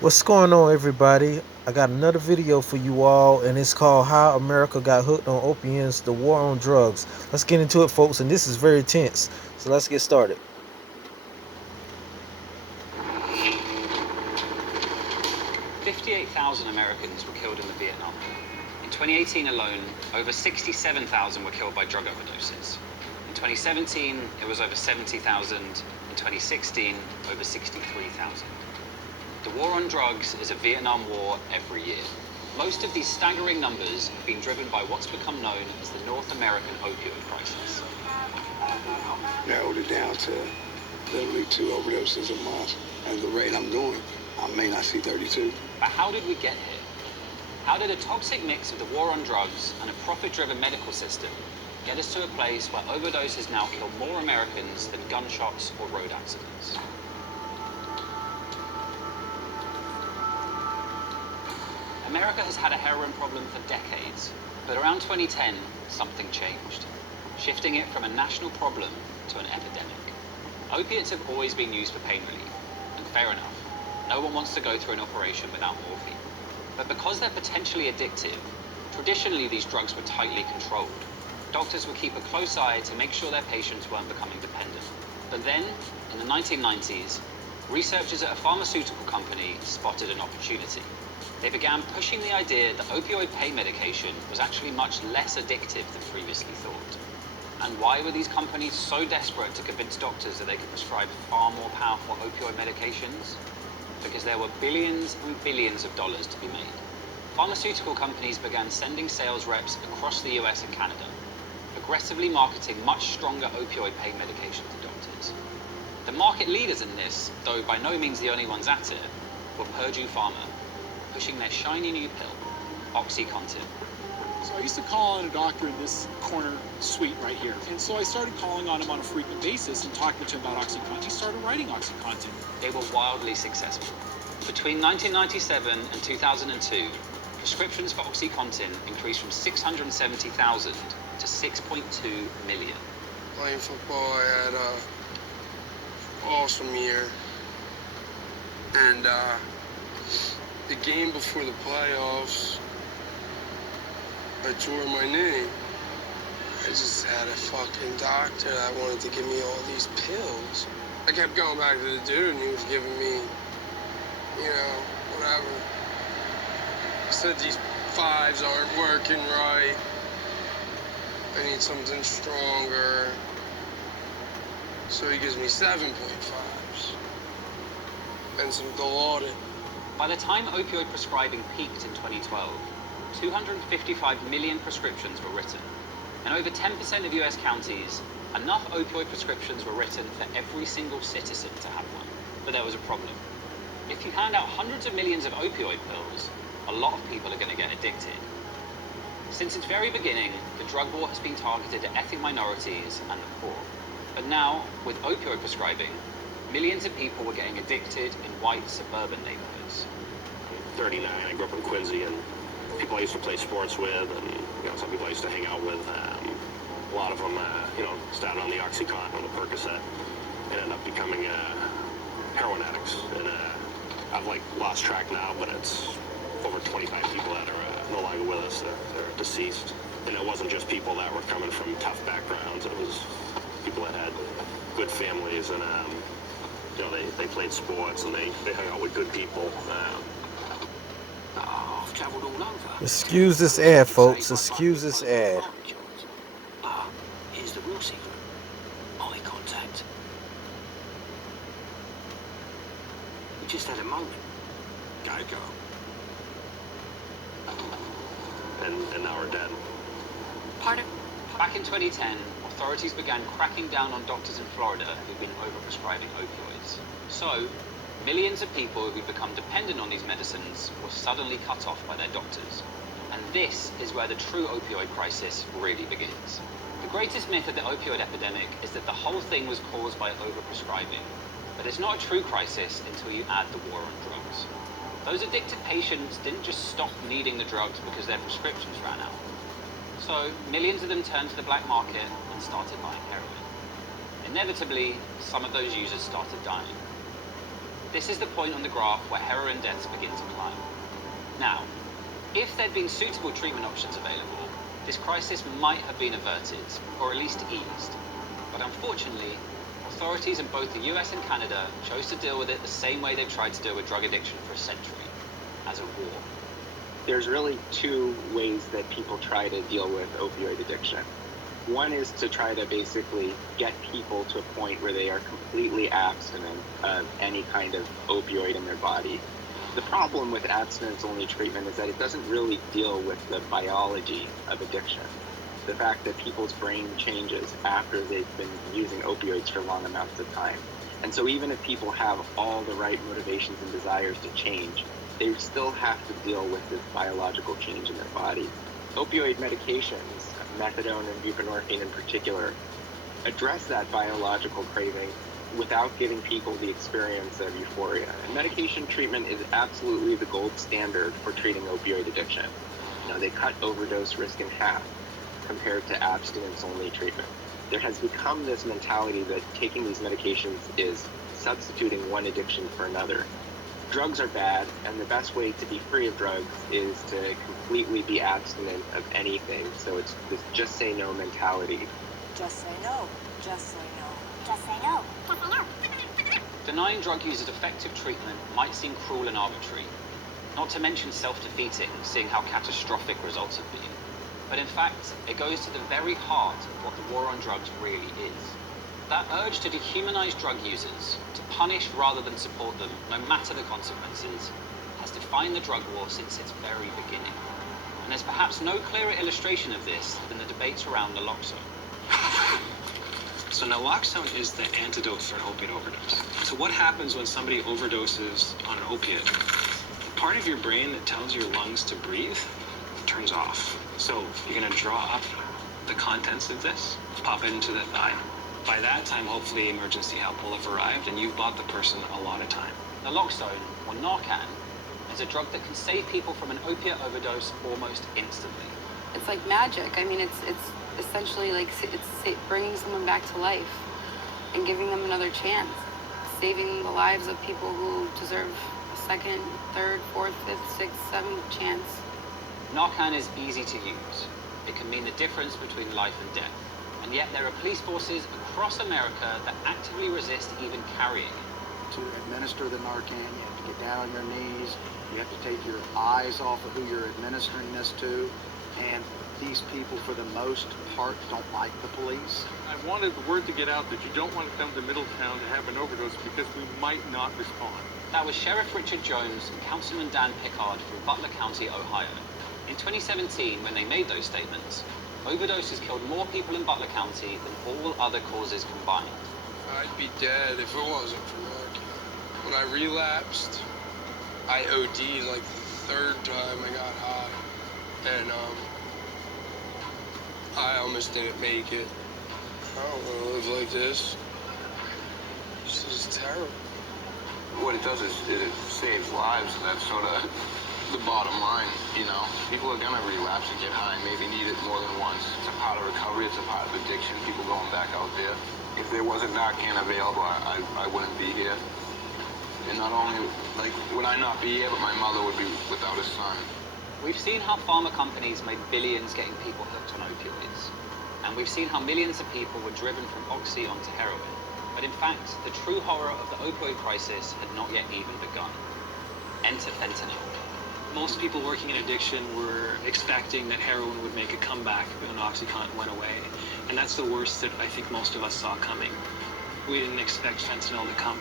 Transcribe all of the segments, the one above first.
What's going on, everybody? I got another video for you all, and it's called How America Got Hooked on Opiates, the War on Drugs. Let's get into it, folks, and this is very tense. So let's get started. 58,000 Americans were killed in the Vietnam War. In 2018 alone, over 67,000 were killed by drug overdoses. In 2017, it was over 70,000. In 2016, over 63,000. The war on drugs is a Vietnam War every year. Most of these staggering numbers have been driven by what's become known as the North American opioid crisis. Narrowed it down to literally 2 overdoses a month. At the rate I'm doing, I may not see 32. But how did we get here? How did a toxic mix of the war on drugs and a profit-driven medical system get us to a place where overdoses now kill more Americans than gunshots or road accidents? America has had a heroin problem for decades, but around 2010, something changed, shifting it from a national problem to an epidemic. Opiates have always been used for pain relief, and fair enough. No one wants to go through an operation without morphine. But because they're potentially addictive, traditionally these drugs were tightly controlled. Doctors would keep a close eye to make sure their patients weren't becoming dependent. But then, in the 1990s, researchers at a pharmaceutical company spotted an opportunity. They began pushing the idea that opioid pain medication was actually much less addictive than previously thought. And why were these companies so desperate to convince doctors that they could prescribe far more powerful opioid medications? Because there were billions and billions of dollars to be made. Pharmaceutical companies began sending sales reps across the US and Canada, aggressively marketing much stronger opioid pain medication to doctors. The market leaders in this, though by no means the only ones at it, were Purdue Pharma, pushing their shiny new pill, OxyContin. So I used to call on a doctor in this corner suite right here. And so I started calling on him on a frequent basis and talking to him about OxyContin. He started writing OxyContin. They were wildly successful. Between 1997 and 2002, prescriptions for OxyContin increased from 670,000 to 6.2 million. Playing football, I had an awesome year. And the game before the playoffs, I tore my knee. I just had a fucking doctor that wanted to give me all these pills. I kept going back to the dude and he was giving me, whatever. He said these 5s aren't working right. I need something stronger. So he gives me 7.5s and some Dilaudid. By the time opioid prescribing peaked in 2012, 255 million prescriptions were written. In over 10% of US counties, enough opioid prescriptions were written for every single citizen to have one. But there was a problem. If you hand out hundreds of millions of opioid pills, a lot of people are going to get addicted. Since its very beginning, the drug war has been targeted at ethnic minorities and the poor. But now, with opioid prescribing, millions of people were getting addicted in white suburban neighborhoods. I'm 39, I grew up in Quincy, and people I used to play sports with, and some people I used to hang out with. A lot of them, started on the OxyContin or the Percocet, and ended up becoming heroin addicts. And I've lost track now, but it's over 25 people that are no longer with us. They're deceased. And it wasn't just people that were coming from tough backgrounds. It was people that had good families, and they played sports, and they hung out with good people. I've travelled all over. Excuse this ad, folks. Excuse this ad. Here's the real secret. Eye contact. We just had a moment. Go. And now we're dead. Pardon? Back in 2010, authorities began cracking down on doctors in Florida who'd been overprescribing opioids. So, millions of people who'd become dependent on these medicines were suddenly cut off by their doctors. And this is where the true opioid crisis really begins. The greatest myth of the opioid epidemic is that the whole thing was caused by overprescribing. But it's not a true crisis until you add the war on drugs. Those addicted patients didn't just stop needing the drugs because their prescriptions ran out. So millions of them turned to the black market and started buying heroin. Inevitably, some of those users started dying. This is the point on the graph where heroin deaths begin to climb. Now, if there'd been suitable treatment options available, this crisis might have been averted, or at least eased. But unfortunately, authorities in both the US and Canada chose to deal with it the same way they've tried to deal with drug addiction for a century, as a war. There's really two ways that people try to deal with opioid addiction. One is to try to basically get people to a point where they are completely abstinent of any kind of opioid in their body. The problem with abstinence-only treatment is that it doesn't really deal with the biology of addiction. The fact that people's brain changes after they've been using opioids for long amounts of time. And so even if people have all the right motivations and desires to change, they still have to deal with this biological change in their body. Opioid medications, methadone and buprenorphine in particular, address that biological craving without giving people the experience of euphoria. And medication treatment is absolutely the gold standard for treating opioid addiction. You know, they cut overdose risk in half compared to abstinence-only treatment. There has become this mentality that taking these medications is substituting one addiction for another. Drugs are bad, and the best way to be free of drugs is to completely be abstinent of anything. So it's this just say no mentality. Just say no. Just say no. Just say no. Just say no. Denying drug users effective treatment might seem cruel and arbitrary, not to mention self-defeating, seeing how catastrophic results have been. But in fact, it goes to the very heart of what the war on drugs really is. That urge to dehumanize drug users, to punish rather than support them, no matter the consequences, has defined the drug war since its very beginning. And there's perhaps no clearer illustration of this than the debates around naloxone. So naloxone is the antidote for an opiate overdose. So what happens when somebody overdoses on an opiate? The part of your brain that tells your lungs to breathe turns off. So you're going to draw up the contents of this, pop it into the thigh. By that time, hopefully emergency help will have arrived and you've bought the person a lot of time. Naloxone, or Narcan, is a drug that can save people from an opiate overdose almost instantly. It's like magic. I mean, it's essentially like it's bringing someone back to life and giving them another chance, saving the lives of people who deserve a second, third, fourth, fifth, sixth, seventh chance. Narcan is easy to use. It can mean the difference between life and death. And yet there are police forces across America that actively resist even carrying it. To administer the Narcan, you have to get down on your knees. You have to take your eyes off of who you're administering this to. And these people, for the most part, don't like the police. I wanted the word to get out that you don't want to come to Middletown to have an overdose because we might not respond. That was Sheriff Richard Jones and Councilman Dan Pickard from Butler County, Ohio. In 2017, when they made those statements, overdoses killed more people in Butler County than all other causes combined. I'd be dead if it wasn't for Narcan. When I relapsed, I OD'd like the third time I got high. And I almost didn't make it. I don't want to live like this. This is terrible. What it does is it saves lives, and that's sort of the bottom line, you know. People are gonna relapse and get high and maybe need it more than once. It's a part of recovery, it's a part of addiction, people going back out there. If there wasn't Narcan available, I wouldn't be here. And not only, like, would I not be here, but my mother would be without a son. We've seen how pharma companies made billions getting people hooked on opioids. And we've seen how millions of people were driven from oxy onto heroin. But in fact, the true horror of the opioid crisis had not yet even begun. Enter fentanyl. Most people working in addiction were expecting that heroin would make a comeback when OxyContin went away. And that's the worst that I think most of us saw coming. We didn't expect fentanyl to come.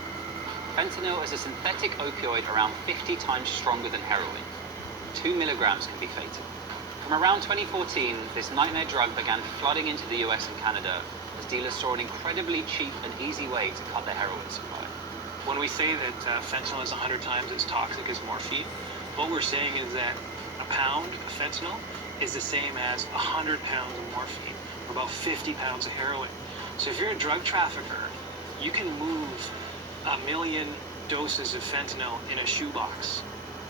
Fentanyl is a synthetic opioid around 50 times stronger than heroin. 2 milligrams can be fatal. From around 2014, this nightmare drug began flooding into the US and Canada as dealers saw an incredibly cheap and easy way to cut their heroin supply. When we say that fentanyl is 100 times as toxic as morphine, what we're saying is that a pound of fentanyl is the same as 100 pounds of morphine, or about 50 pounds of heroin. So if you're a drug trafficker, you can move 1 million doses of fentanyl in a shoebox.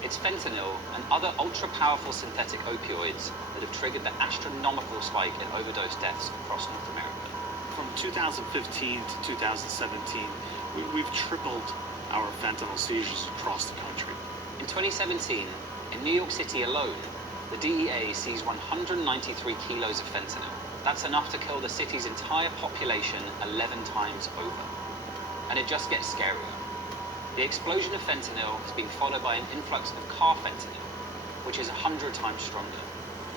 It's fentanyl and other ultra-powerful synthetic opioids that have triggered the astronomical spike in overdose deaths across North America. From 2015 to 2017, we've tripled our fentanyl seizures across the country. In 2017, in New York City alone, the DEA seized 193 kilos of fentanyl. That's enough to kill the city's entire population 11 times over. And it just gets scarier. The explosion of fentanyl has been followed by an influx of carfentanil, which is 100 times stronger.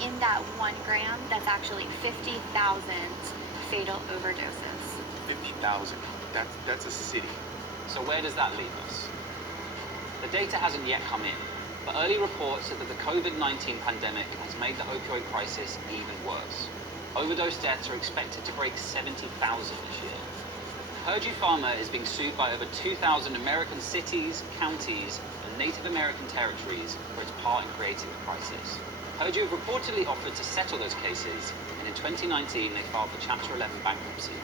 In that 1 gram, that's actually 50,000 fatal overdoses. 50,000. That's a city. So where does that leave us? The data hasn't yet come in, but early reports are that the COVID-19 pandemic has made the opioid crisis even worse. Overdose deaths are expected to break 70,000 this year. Purdue Pharma is being sued by over 2,000 American cities, counties, and Native American territories for its part in creating the crisis. Purdue have reportedly offered to settle those cases, and in 2019 they filed for Chapter 11 bankruptcy.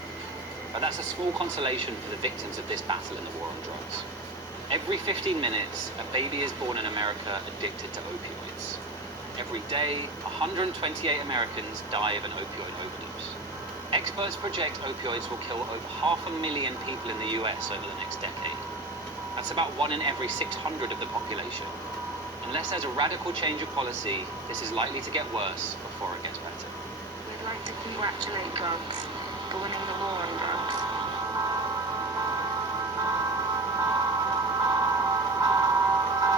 But that's a small consolation for the victims of this battle in the war on drugs. Every 15 minutes, a baby is born in America addicted to opioids. Every day, 128 Americans die of an opioid overdose. Experts project opioids will kill over 500,000 people in the US over the next decade. That's about 1 in every 600 of the population. Unless there's a radical change of policy, this is likely to get worse before it gets better. We'd like to congratulate drugs for winning the war on drugs.